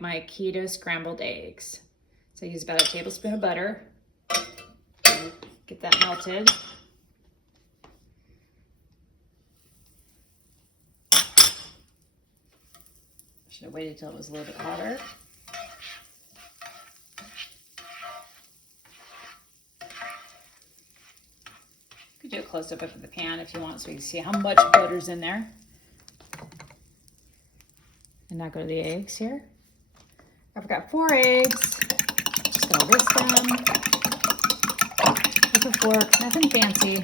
make my keto scrambled eggs. So I use about a tablespoon of butter. Get that melted. Should have waited till it was a little bit hotter. You could do a close-up of the pan if you want so you can see how much butter's in there. And now go to the eggs here. I've got 4 eggs. Just gonna whisk them with a fork, nothing fancy.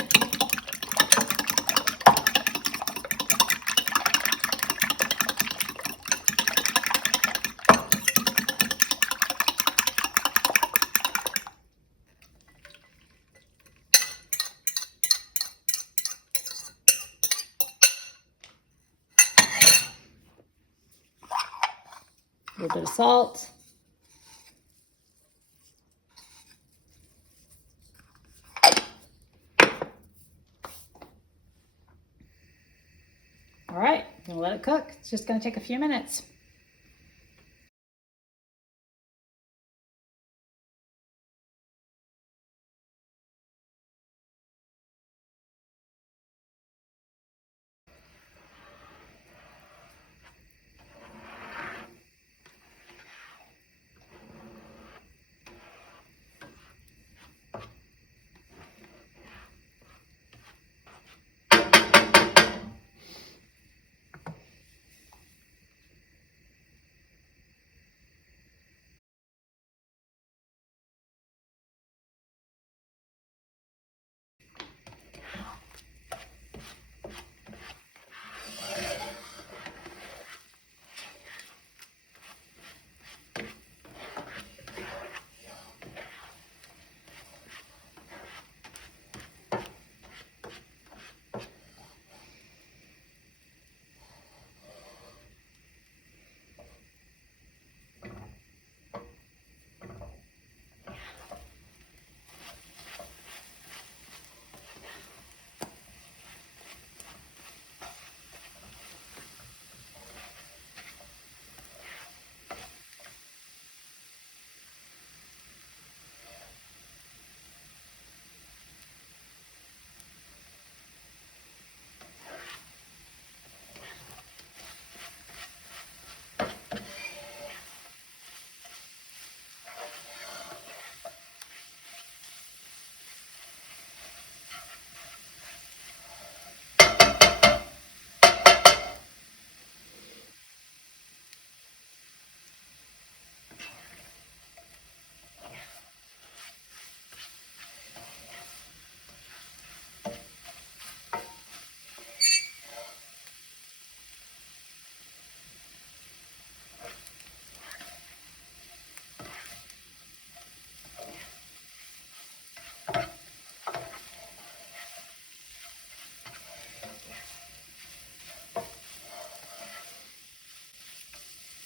A little bit of salt. All right, I'm gonna let it cook. It's just gonna take a few minutes.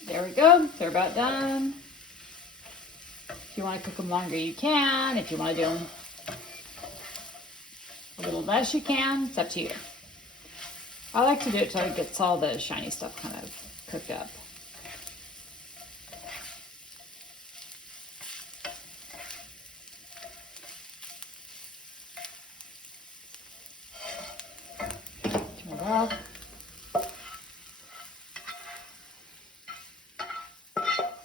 There we go, they're about done. If you want to cook them longer, you can. If you want to do them a little less, you can. It's up to you. I like to do it till it gets all the shiny stuff kind of cooked up. Turn it off.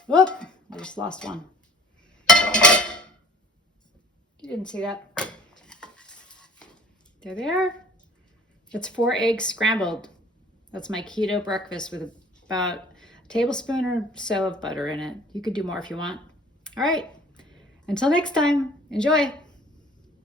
Whoop, I just lost one. You didn't see that. There they are. It's 4 eggs scrambled. That's my keto breakfast with about a tablespoon or so of butter in it. You could do more if you want. All right, until next time, enjoy.